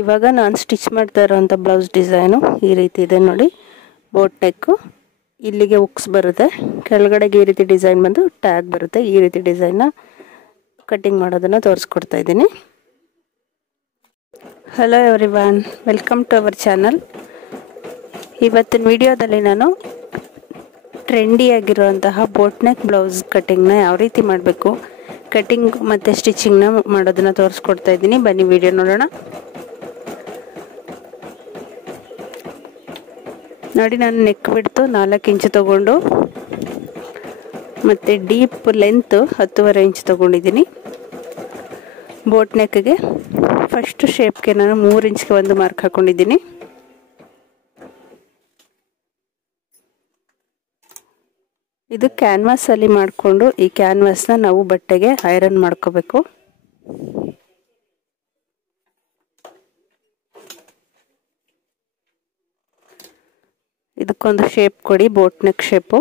ಇವಾಗ ನಾನು ಸ್ಟಿಚ್ ಮಾಡ್ತಾ ಇರೋಂಥ ಬ್ಲೌಸ್ ಡಿಸೈನು ಈ ರೀತಿ ಇದೆ ನೋಡಿ. ಬೋಟ್ ನೆಕ್ಕು, ಇಲ್ಲಿಗೆ ಉಕ್ಸ್ ಬರುತ್ತೆ, ಕೆಳಗಡೆಗೆ ಈ ರೀತಿ ಡಿಸೈನ್ ಬಂದು ಟ್ಯಾಗ್ ಬರುತ್ತೆ. ಈ ರೀತಿ ಡಿಸೈನ್ನ ಕಟ್ಟಿಂಗ್ ಮಾಡೋದನ್ನು ತೋರಿಸ್ಕೊಡ್ತಾ ಇದ್ದೀನಿ. Hello everyone, welcome to our channel. ಇವತ್ತಿನ ವಿಡಿಯೋದಲ್ಲಿ ನಾನು ಟ್ರೆಂಡಿಯಾಗಿರುವಂತಹ ಬೋಟ್ ನೆಕ್ ಬ್ಲೌಸ್ ಕಟ್ಟಿಂಗ್ನ ಯಾವ ರೀತಿ ಮಾಡಬೇಕು, ಕಟ್ಟಿಂಗ್ ಮತ್ತು ಸ್ಟಿಚಿಂಗ್ನ ಮಾಡೋದನ್ನು ತೋರಿಸ್ಕೊಡ್ತಾ ಇದ್ದೀನಿ. ಬನ್ನಿ ವಿಡಿಯೋ ನೋಡೋಣ. ನೋಡಿ, ನಾನು ನೆಕ್ ಬಿಡ್ತು 4 ಇಂಚು ತೊಗೊಂಡು ಮತ್ತು ಡೀಪ್ ಲೆಂತ್ 10.5 ಇಂಚ್ ತೊಗೊಂಡಿದ್ದೀನಿ. ಬೋಟ್ ನೆಕ್ಗೆ ಫಸ್ಟ್ ಶೇಪ್ಗೆ ನಾನು 3 ಇಂಚ್ಗೆ ಒಂದು ಮಾರ್ಕ್ ಹಾಕ್ಕೊಂಡಿದ್ದೀನಿ. ಇದು ಕ್ಯಾನ್ವಾಸಲ್ಲಿ ಮಾಡಿಕೊಂಡು ಈ ಕ್ಯಾನ್ವಾಸ್ನ ನಾವು ಬಟ್ಟೆಗೆ ಐರನ್ ಮಾಡ್ಕೋಬೇಕು. ಇದಕ್ಕೊಂದು ಶೇಪ್ ಕೊಡಿ, ಬೋಟ್ ನೆಕ್ ಶೇಪು.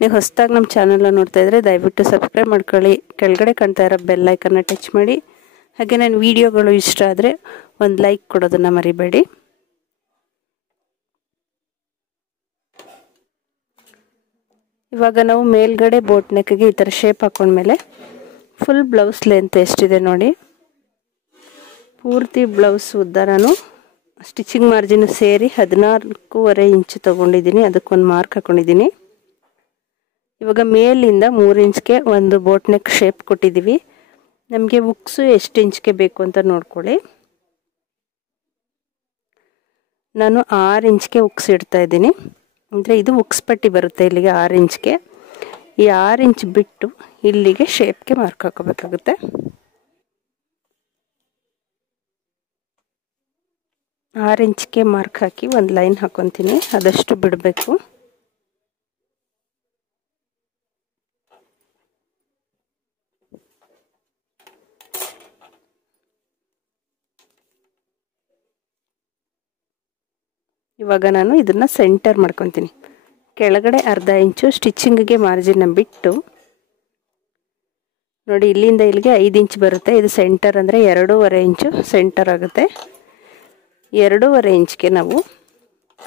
ನೀವು ಹೊಸದಾಗಿ ನಮ್ಮ ಚಾನಲ್ನ ನೋಡ್ತಾ ಇದ್ದರೆ ದಯವಿಟ್ಟು ಸಬ್ಸ್ಕ್ರೈಬ್ ಮಾಡ್ಕೊಳ್ಳಿ. ಕೆಳಗಡೆ ಕಾಣ್ತಾ ಇರೋ ಬೆಲ್ ಐಕನ್ನ ಟಚ್ ಮಾಡಿ. ಹಾಗೆ ನನ್ನ ವಿಡಿಯೋಗಳು ಇಷ್ಟ ಆದರೆ ಒಂದು ಲೈಕ್ ಕೊಡೋದನ್ನು ಮರಿಬೇಡಿ. ಇವಾಗ ನಾವು ಮೇಲ್ಗಡೆ ಬೋಟ್ ನೆಕ್ಗೆ ಈ ಥರ ಶೇಪ್ ಹಾಕೊಂಡ್ಮೇಲೆ ಫುಲ್ ಬ್ಲೌಸ್ ಲೆಂತ್ ಎಷ್ಟಿದೆ ನೋಡಿ. ಪೂರ್ತಿ ಬ್ಲೌಸ್ ಉದ್ದ ನಾನು ಸ್ಟಿಚಿಂಗ್ ಮಾರ್ಜಿನ್ ಸೇರಿ 14.5 ಇಂಚು ತೊಗೊಂಡಿದ್ದೀನಿ. ಅದಕ್ಕೊಂದು ಮಾರ್ಕ್ ಹಾಕೊಂಡಿದ್ದೀನಿ. ಇವಾಗ ಮೇಲಿಂದ 3 ಇಂಚ್ಗೆ ಒಂದು ಬೋಟ್ ನೆಕ್ ಶೇಪ್ ಕೊಟ್ಟಿದ್ದೀವಿ. ನಮಗೆ ಉಕ್ಸು ಎಷ್ಟು ಇಂಚ್ಗೆ ಬೇಕು ಅಂತ ನೋಡ್ಕೊಳ್ಳಿ. ನಾನು 6 ಇಂಚ್ಗೆ ಉಕ್ಸ್ ಇಡ್ತಾ ಇದ್ದೀನಿ. ಅಂದರೆ ಇದು ಉಕ್ಸ್ ಪಟ್ಟಿ ಬರುತ್ತೆ ಇಲ್ಲಿಗೆ 6 ಇಂಚ್ಗೆ. ಈ 6 ಇಂಚ್ ಬಿಟ್ಟು ಇಲ್ಲಿಗೆ ಶೇಪ್ಗೆ ಮಾರ್ಕ್ ಹಾಕೋಬೇಕಾಗುತ್ತೆ. 6 ಇಂಚ್ಗೆ ಮಾರ್ಕ್ ಹಾಕಿ ಒಂದು ಲೈನ್ ಹಾಕೊತೀನಿ, ಆದಷ್ಟು ಬಿಡಬೇಕು. ಇವಾಗ ನಾನು ಇದನ್ನು ಸೆಂಟರ್ ಮಾಡ್ಕೊತೀನಿ. ಕೆಳಗಡೆ 1/2 ಇಂಚು ಸ್ಟಿಚಿಂಗಿಗೆ ಮಾರ್ಜಿನ್ನ ಬಿಟ್ಟು ನೋಡಿ, ಇಲ್ಲಿಂದ ಇಲ್ಲಿಗೆ 5 ಇಂಚ್ ಬರುತ್ತೆ. ಇದು ಸೆಂಟರ್ ಅಂದರೆ 2.5 ಇಂಚು ಸೆಂಟರ್ ಆಗುತ್ತೆ. 2.5 ಇಂಚ್ಗೆ ನಾವು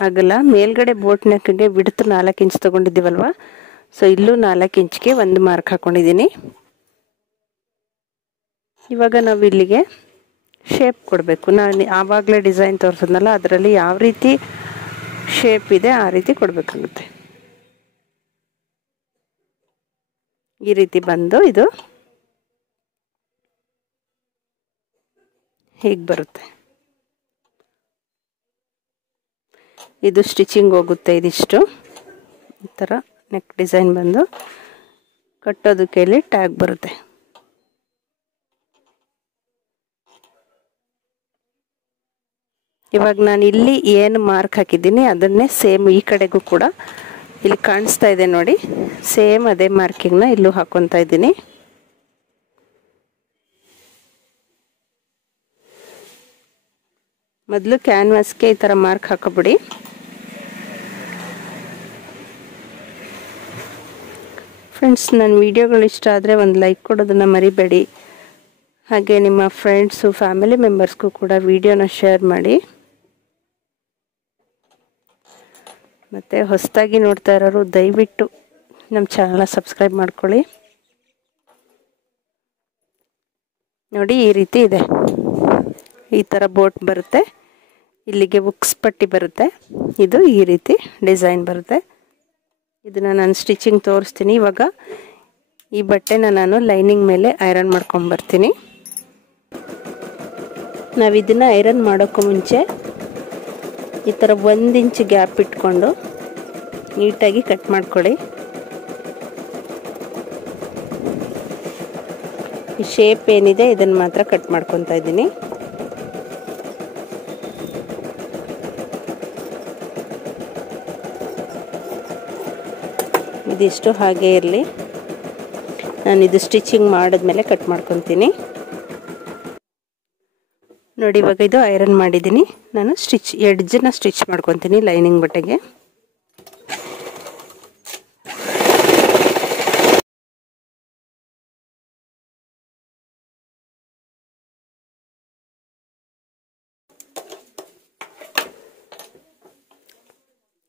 ಆಗಲ್ಲ. ಮೇಲ್ಗಡೆ ಬೋಟ್ ನೆಕ್ಗೆ ಬಿಡ್ತು 4 ಇಂಚ್ ತೊಗೊಂಡಿದ್ದೀವಲ್ವ, ಸೊ ಇಲ್ಲೂ 4 ಇಂಚ್ಗೆ ಒಂದು ಮಾರ್ಕ್ ಹಾಕ್ಕೊಂಡಿದ್ದೀನಿ. ಇವಾಗ ನಾವು ಇಲ್ಲಿಗೆ ಶೇಪ್ ಕೊಡಬೇಕು. ನಾನು ಆವಾಗಲೇ ಡಿಸೈನ್ ತೋರಿಸಿದ್ನಲ್ಲ, ಅದರಲ್ಲಿ ಯಾವ ರೀತಿ ಶೇಪ್ ಇದೆ ಆ ರೀತಿ ಕೊಡಬೇಕಾಗುತ್ತೆ. ಈ ರೀತಿ ಬಂದು ಇದು ಹೀಗೆ ಬರುತ್ತೆ. ಇದು ಸ್ಟಿಚಿಂಗ್ ಹೋಗುತ್ತೆ. ಇದಿಷ್ಟು ಈ ಥರ ನೆಕ್ ಡಿಸೈನ್ ಬಂದು ಕಟ್ಟೋದಕ್ಕೆ ಇಲ್ಲಿ ಟ್ಯಾಗ್ ಬರುತ್ತೆ. ಇವಾಗ ನಾನು ಇಲ್ಲಿ ಏನು ಮಾರ್ಕ್ ಹಾಕಿದ್ದೀನಿ ಅದನ್ನೇ ಸೇಮ್ ಈ ಕಡೆಗೂ ಕೂಡ ಇಲ್ಲಿ ಕಾಣಿಸ್ತಾ ಇದೆ ನೋಡಿ. ಸೇಮ್ ಅದೇ ಮಾರ್ಕಿಂಗ್ನ ಇಲ್ಲೂ ಹಾಕೊತಾ ಇದ್ದೀನಿ. ಮೊದಲು ಕ್ಯಾನ್ವಾಸ್ಗೆ ಈ ಥರ ಮಾರ್ಕ್ ಹಾಕೋಬಿಡಿ. ಫ್ರೆಂಡ್ಸ್, ನನ್ನ ವಿಡಿಯೋಗಳು ಇಷ್ಟ ಆದರೆ ಒಂದು ಲೈಕ್ ಕೊಡೋದನ್ನು ಮರಿಬೇಡಿ. ಹಾಗೆ ನಿಮ್ಮ ಫ್ರೆಂಡ್ಸು ಫ್ಯಾಮಿಲಿ ಮೆಂಬರ್ಸ್ಗೂ ಕೂಡ ವಿಡಿಯೋನ ಶೇರ್ ಮಾಡಿ. ಮತ್ತು ಹೊಸದಾಗಿ ನೋಡ್ತಾ ಇರೋರು ದಯವಿಟ್ಟು ನಮ್ಮ ಚಾನಲ್ನ ಸಬ್ಸ್ಕ್ರೈಬ್ ಮಾಡ್ಕೊಳ್ಳಿ. ನೋಡಿ, ಈ ರೀತಿ ಇದೆ. ಈ ಥರ ಬೋಟ್ ಬರುತ್ತೆ, ಇಲ್ಲಿಗೆ ಉಕ್ಸ್ ಪಟ್ಟಿ ಬರುತ್ತೆ. ಇದು ಈ ರೀತಿ ಡಿಸೈನ್ ಬರುತ್ತೆ. ಇದನ್ನು ನಾನು ಸ್ಟಿಚಿಂಗ್ ತೋರಿಸ್ತೀನಿ. ಇವಾಗ ಈ ಬಟ್ಟೆನ ನಾನು ಲೈನಿಂಗ್ ಮೇಲೆ ಐರನ್ ಮಾಡ್ಕೊಂಬರ್ತೀನಿ. ನಾವು ಇದನ್ನು ಐರನ್ ಮಾಡೋಕ್ಕೂ ಮುಂಚೆ ಈ ಥರ 1 ಇಂಚ್ ಗ್ಯಾಪ್ ಇಟ್ಕೊಂಡು ನೀಟಾಗಿ ಕಟ್ ಮಾಡ್ಕೊಳ್ಳಿ. ಈ ಶೇಪ್ ಏನಿದೆ ಇದನ್ನು ಮಾತ್ರ ಕಟ್ ಮಾಡ್ಕೊತಾ ಇದ್ದೀನಿ. ಇದಿಷ್ಟು ಹಾಗೆ ಇರಲಿ. ನಾನು ಇದು ಸ್ಟಿಚಿಂಗ್ ಮಾಡಿದ್ಮೇಲೆ ಕಟ್ ಮಾಡ್ಕೊತೀನಿ. ನೋಡಿ, ಇವಾಗ ಇದು ಐರನ್ ಮಾಡಿದ್ದೀನಿ. ನಾನು ಎಡ್ಜನ್ನ ಸ್ಟಿಚ್ ಮಾಡ್ಕೊತೀನಿ ಲೈನಿಂಗ್ ಬಟ್ಟೆಗೆ.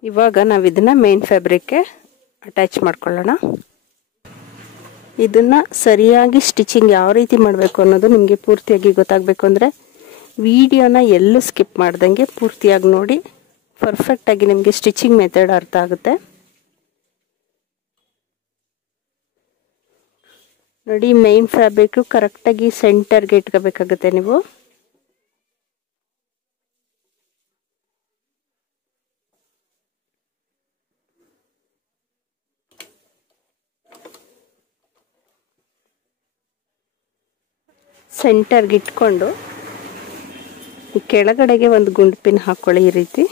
ಇವಾಗ ನಾವು ಇದನ್ನು ಮೇನ್ ಫ್ಯಾಬ್ರಿಕ್ಗೆ ಅಟ್ಯಾಚ್ ಮಾಡ್ಕೊಳ್ಳೋಣ. ಇದನ್ನು ಸರಿಯಾಗಿ ಸ್ಟಿಚಿಂಗ್ ಯಾವ ರೀತಿ ಮಾಡಬೇಕು ಅನ್ನೋದು ನಿಮಗೆ ಪೂರ್ತಿಯಾಗಿ ಗೊತ್ತಾಗಬೇಕು ಅಂದರೆ ವಿಡಿಯೋನ ಎಲ್ಲೂ ಸ್ಕಿಪ್ ಮಾಡ್ದಂಗೆ ಪೂರ್ತಿಯಾಗಿ ನೋಡಿ. ಪರ್ಫೆಕ್ಟಾಗಿ ನಿಮಗೆ ಸ್ಟಿಚಿಂಗ್ ಮೆಥಡ್ ಅರ್ಥ ಆಗುತ್ತೆ. ನೋಡಿ, ಮೇನ್ ಫ್ಯಾಬ್ರಿಕ್ ಕರೆಕ್ಟಾಗಿ ಸೆಂಟರ್ಗೆ ಇಟ್ಕೋಬೇಕಾಗುತ್ತೆ ನೀವು. ಸೆಂಟರ್ಗೆ ಇಟ್ಕೊಂಡು ಈ ಕೆಳಗಡೆಗೆ ಒಂದು ಗುಂಡು ಪಿನ್ ಹಾಕ್ಕೊಳ್ಳಿ. ಈ ರೀತಿ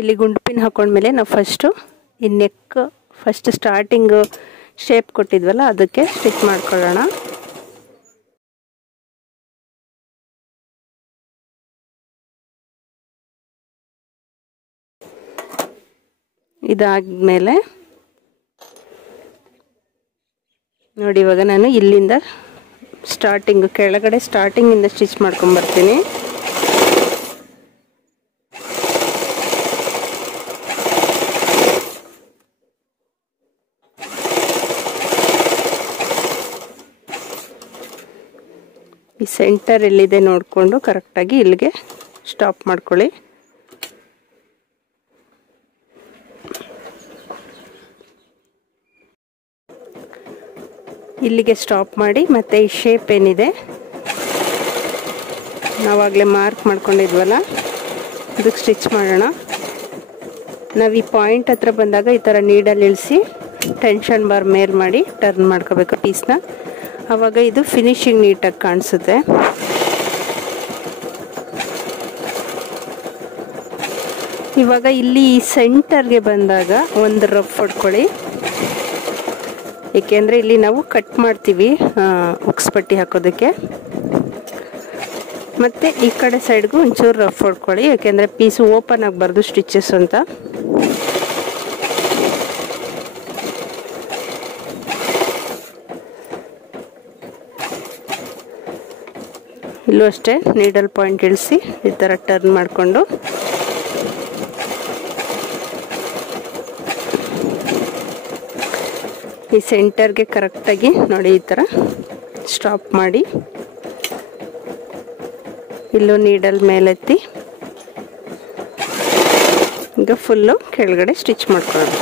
ಇಲ್ಲಿ ಗುಂಡು ಪಿನ್ ಹಾಕೊಂಡ್ಮೇಲೆ ನಾವು ಫಸ್ಟು ಈ ನೆಕ್ ಫಸ್ಟ್ ಸ್ಟಾರ್ಟಿಂಗ್ ಶೇಪ್ ಕೊಟ್ಟಿದ್ವಲ್ಲ ಅದಕ್ಕೆ ಸ್ಟಿಚ್ ಮಾಡ್ಕೊಳ್ಳೋಣ. ಇದಾದ್ಮೇಲೆ ನೋಡಿ, ಇವಾಗ ನಾನು ಇಲ್ಲಿಂದ ಕೆಳಗಡೆ ಸ್ಟಾರ್ಟಿಂಗಿಂದ ಸ್ಟಿಚ್ ಮಾಡ್ಕೊಂಬರ್ತೀನಿ. ಈ ಸೆಂಟರ್ ಎಲ್ಲಿದೆ ನೋಡಿಕೊಂಡು ಕರೆಕ್ಟಾಗಿ ಇಲ್ಲಿಗೆ ಸ್ಟಾಪ್ ಮಾಡ್ಕೊಳ್ಳಿ. ಇಲ್ಲಿಗೆ ಸ್ಟಾಪ್ ಮಾಡಿ ಮತ್ತೆ ಈ ಶೇಪ್ ಏನಿದೆ ನಾವಾಗಲೇ ಮಾರ್ಕ್ ಮಾಡ್ಕೊಂಡಿದ್ವಲ್ಲ ಇದಕ್ಕೆ ಸ್ಟಿಚ್ ಮಾಡೋಣ. ನಾವು ಈ ಪಾಯಿಂಟ್ ಹತ್ರ ಬಂದಾಗ ಈ ಥರ ನೀಡಲ್ಲಿ ಇಳಿಸಿ ಟೆನ್ಷನ್ ಬಾರ್ ಮೇಲ್ ಮಾಡಿ ಟರ್ನ್ ಮಾಡ್ಕೋಬೇಕು ಪೀಸ್ನ. ಆವಾಗ ಇದು ಫಿನಿಶಿಂಗ್ ನೀಟಾಗಿ ಕಾಣಿಸುತ್ತೆ. ಇವಾಗ ಇಲ್ಲಿ ಈ ಸೆಂಟರ್ಗೆ ಬಂದಾಗ ಒಂದು ರಫ್ ಹೊಡ್ಕೊಳ್ಳಿ. ಏಕೆಂದರೆ ಇಲ್ಲಿ ನಾವು ಕಟ್ ಮಾಡ್ತೀವಿ ಉಕ್ಸ್ ಪಟ್ಟಿ ಹಾಕೋದಕ್ಕೆ. ಮತ್ತು ಈ ಕಡೆ ಸೈಡ್ಗೂ ಒಂಚೂರು ರಫ್ ಹೊಡ್ಕೊಳ್ಳಿ, ಯಾಕೆಂದರೆ ಪೀಸು ಓಪನ್ ಆಗಬಾರ್ದು ಸ್ಟಿಚಸ್ ಅಂತ. ಇಲ್ಲೂ ಅಷ್ಟೇ ನೀಡಲ್ ಪಾಯಿಂಟ್ ಇಳಿಸಿ ಈ ಥರ ಟರ್ನ್ ಮಾಡಿಕೊಂಡು ಈ ಸೆಂಟರ್ಗೆ ಕರೆಕ್ಟಾಗಿ ನೋಡಿ ಈ ಥರ ಸ್ಟಾಪ್ ಮಾಡಿ ಇಲ್ಲೂ ನೀಡಲ್ ಮೇಲೆತ್ತಿ ಈಗ ಫುಲ್ಲು ಕೆಳಗಡೆ ಸ್ಟಿಚ್ ಮಾಡ್ಕೊಳ್ಳೋಣ.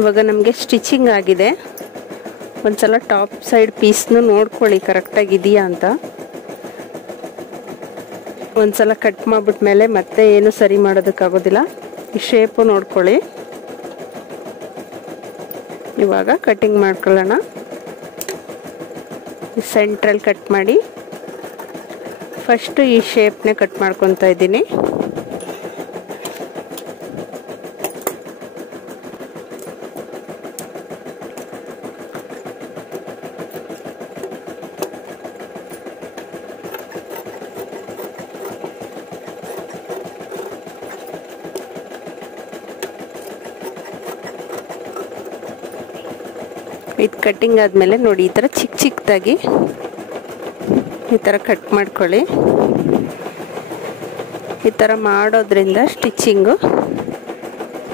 ಇವಾಗ ನಮಗೆ ಸ್ಟಿಚಿಂಗ್ ಆಗಿದೆ. ಒಂದ್ಸಲ ಟಾಪ್ ಸೈಡ್ ಪೀಸ್ನು ನೋಡ್ಕೊಳ್ಳಿ ಕರೆಕ್ಟಾಗಿದೆಯಾ ಅಂತ. ಒಂದ್ಸಲ ಕಟ್ ಮಾಡಿಬಿಟ್ಮೇಲೆ ಮತ್ತೆ ಏನು ಸರಿ ಮಾಡೋದಕ್ಕಾಗೋದಿಲ್ಲ. ಈ ಶೇಪು ನೋಡ್ಕೊಳ್ಳಿ. ಇವಾಗ ಕಟ್ಟಿಂಗ್ ಮಾಡ್ಕೊಳ್ಳೋಣ. ಸೆಂಟ್ರಲ್ಲಿ ಕಟ್ ಮಾಡಿ ಫಸ್ಟು ಈ ಶೇಪ್ನೇ ಕಟ್ ಮಾಡ್ಕೊತಾ ಇದ್ದೀನಿ. ಇದು ಕಟ್ಟಿಂಗ್ ಆದಮೇಲೆ ನೋಡಿ ಈ ಥರ ಚಿಕ್ಕ ಚಿಕ್ಕದಾಗಿ ಈ ಥರ ಕಟ್ ಮಾಡ್ಕೊಳ್ಳಿ. ಈ ಥರ ಮಾಡೋದ್ರಿಂದ ಸ್ಟಿಚ್ಚಿಂಗು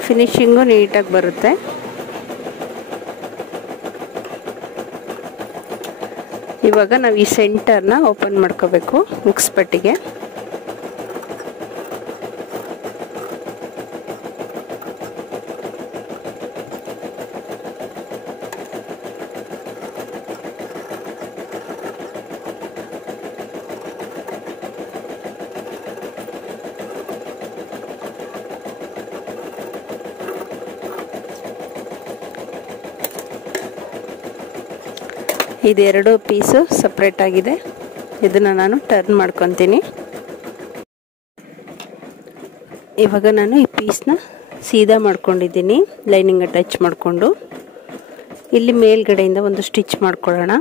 ಫಿನಿಶಿಂಗು ನೀಟಾಗಿ ಬರುತ್ತೆ. ಇವಾಗ ನಾವು ಈ ಸೆಂಟರ್ನ ಓಪನ್ ಮಾಡ್ಕೋಬೇಕು ಉಕ್ಸ್ ಪಟ್ಟಿಗೆ. ಇದೆರಡು ಪೀಸು ಸಪ್ರೇಟ್ ಆಗಿದೆ. ಇದನ್ನು ನಾನು ಟರ್ನ್ ಮಾಡ್ಕೊತೀನಿ. ಇವಾಗ ನಾನು ಈ ಪೀಸ್ನ ಸೀದಾ ಮಾಡ್ಕೊಂಡಿದ್ದೀನಿ ಲೈನಿಂಗ್ ಅಟ್ಯಾಚ್ ಮಾಡಿಕೊಂಡು. ಇಲ್ಲಿ ಮೇಲ್ಗಡೆಯಿಂದ ಒಂದು ಸ್ಟಿಚ್ ಮಾಡ್ಕೊಳ್ಳೋಣ.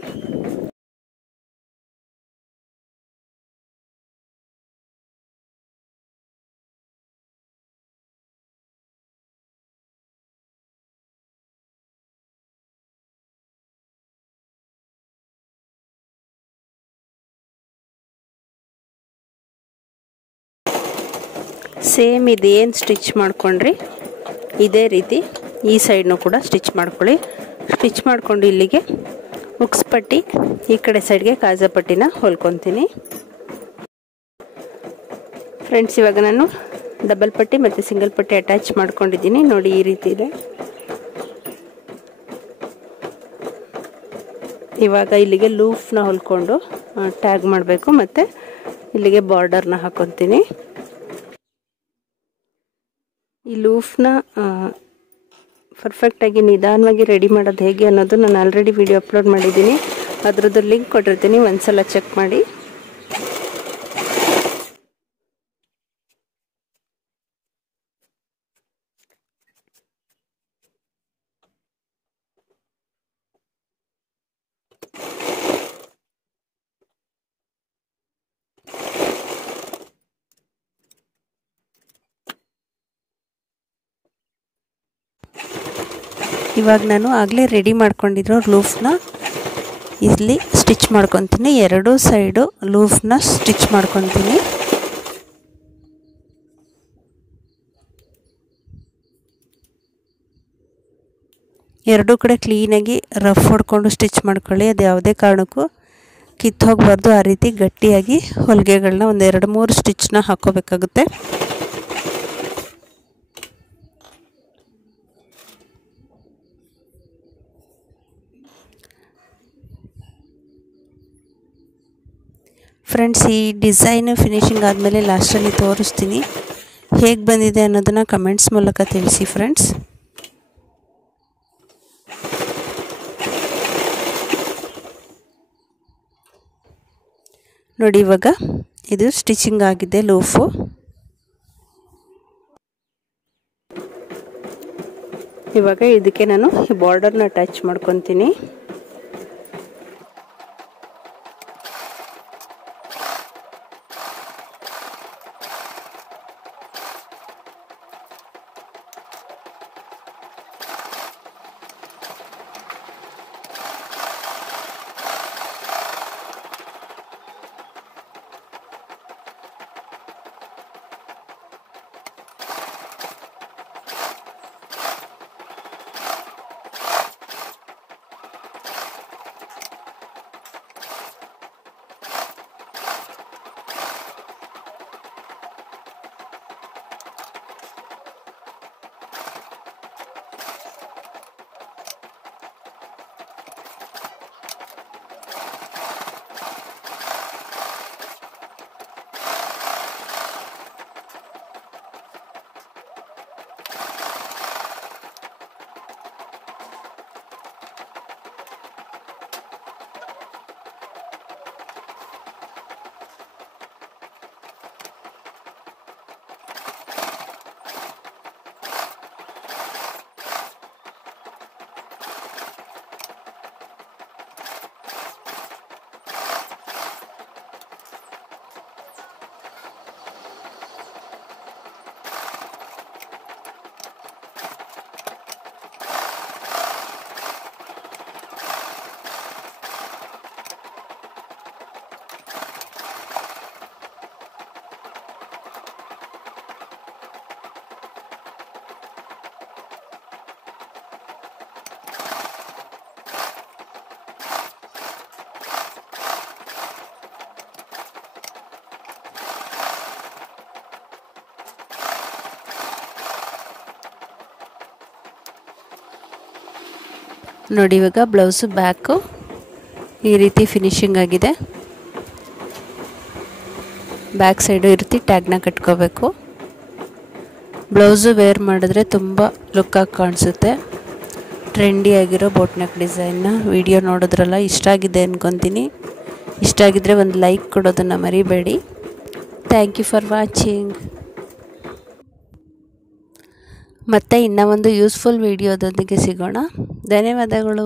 ಸೇಮ್ ಇದೇನು ಸ್ಟಿಚ್ ಮಾಡ್ಕೊಂಡ್ರಿ ಇದೇ ರೀತಿ ಈ ಸೈಡ್ನೂ ಕೂಡ ಸ್ಟಿಚ್ ಮಾಡ್ಕೊಳ್ಳಿ. ಸ್ಟಿಚ್ ಮಾಡ್ಕೊಂಡು ಇಲ್ಲಿಗೆ ಹುಕ್ಸ್ ಪಟ್ಟಿ, ಈ ಕಡೆ ಸೈಡ್ಗೆ ಕಾಜಾ ಪಟ್ಟಿನ ಹೊಲ್ಕೊತೀನಿ. ಫ್ರೆಂಡ್ಸ್, ಇವಾಗ ನಾನು ಡಬಲ್ ಪಟ್ಟಿ ಮತ್ತು ಸಿಂಗಲ್ ಪಟ್ಟಿ ಅಟ್ಯಾಚ್ ಮಾಡ್ಕೊಂಡಿದ್ದೀನಿ. ನೋಡಿ, ಈ ರೀತಿ ಇದೆ. ಇವಾಗ ಇಲ್ಲಿಗೆ ಲೂಫ್ನ ಹೊಲ್ಕೊಂಡು ಟ್ಯಾಗ್ ಮಾಡಬೇಕು ಮತ್ತು ಇಲ್ಲಿಗೆ ಬಾರ್ಡರ್ನ ಹಾಕೊತೀನಿ. ಈ ಲೂಫ್ನ ಪರ್ಫೆಕ್ಟಾಗಿ ನಿಧಾನವಾಗಿ ರೆಡಿ ಮಾಡೋದು ಹೇಗೆ ಅನ್ನೋದು ನಾನು ಆಲ್ರೆಡಿ ವಿಡಿಯೋ ಅಪ್ಲೋಡ್ ಮಾಡಿದ್ದೀನಿ. ಅದರದ್ದು ಲಿಂಕ್ ಕೊಟ್ಟಿರ್ತೀನಿ, ಒಂದ್ಸಲ ಚೆಕ್ ಮಾಡಿ. ಇವಾಗ ನಾನು ಆಗಲೇ ರೆಡಿ ಮಾಡ್ಕೊಂಡಿರೋ ಲೂಫ್ನ ಇಲ್ಲಿ ಸ್ಟಿಚ್ ಮಾಡ್ಕೊತೀನಿ. ಎರಡೂ ಸೈಡು ಲೂಫ್ನ ಸ್ಟಿಚ್ ಮಾಡ್ಕೊತೀನಿ. ಎರಡೂ ಕಡೆ ಕ್ಲೀನಾಗಿ ರಫ್ ಹೊಡ್ಕೊಂಡು ಸ್ಟಿಚ್ ಮಾಡ್ಕೊಳ್ಳಿ. ಅದು ಯಾವುದೇ ಕಾರಣಕ್ಕೂ ಕಿತ್ತು ಹೋಗಬಾರ್ದು. ಆ ರೀತಿ ಗಟ್ಟಿಯಾಗಿ ಹೊಲಿಗೆಗಳನ್ನ ಒಂದು 2-3 ಸ್ಟಿಚ್ನ ಹಾಕ್ಕೋಬೇಕಾಗುತ್ತೆ. ಫ್ರೆಂಡ್ಸ್, ಈ ಡಿಸೈನ್ ಫಿನಿಶಿಂಗ್ ಆದಮೇಲೆ ಲಾಸ್ಟಲ್ಲಿ ತೋರಿಸ್ತೀನಿ. ಹೇಗೆ ಬಂದಿದೆ ಅನ್ನೋದನ್ನು ಕಮೆಂಟ್ಸ್ ಮೂಲಕ ತಿಳಿಸಿ ಫ್ರೆಂಡ್ಸ್. ನೋಡಿ, ಇವಾಗ ಇದು ಸ್ಟಿಚಿಂಗ್ ಆಗಿದೆ ಲೂಫು. ಇವಾಗ ಇದಕ್ಕೆ ನಾನು ಈ ಬಾರ್ಡರ್ನ ಅಟ್ಯಾಚ್ ಮಾಡ್ಕೊತೀನಿ. ನೋಡಿ, ಇವಾಗ ಬ್ಲೌಸು ಬ್ಯಾಕು ಈ ರೀತಿ ಫಿನಿಶಿಂಗ್ ಆಗಿದೆ. ಬ್ಯಾಕ್ ಸೈಡು ಈ ರೀತಿ ಟ್ಯಾಗ್ನ ಕಟ್ಕೋಬೇಕು. ಬ್ಲೌಸು ವೇರ್ ಮಾಡಿದ್ರೆ ತುಂಬ ಲುಕ್ಕಾಗಿ ಕಾಣಿಸುತ್ತೆ. ಟ್ರೆಂಡಿಯಾಗಿರೋ ಬೋಟ್ ನೆಕ್ ಡಿಸೈನ್ನ ವಿಡಿಯೋ ನೋಡಿದ್ರಲ್ಲ, ಇಷ್ಟ ಆಗಿದೆ ಅಂದ್ಕೊತೀನಿ. ಇಷ್ಟ ಆಗಿದ್ದರೆ ಒಂದು ಲೈಕ್ ಕೊಡೋದನ್ನು ಮರಿಬೇಡಿ. Thank you for watching. ಮತ್ತೆ ಇನ್ನೂ ಒಂದು ಯೂಸ್ಫುಲ್ ವಿಡಿಯೋದೊಂದಿಗೆ ಸಿಗೋಣ. ಧನ್ಯವಾದಗಳು.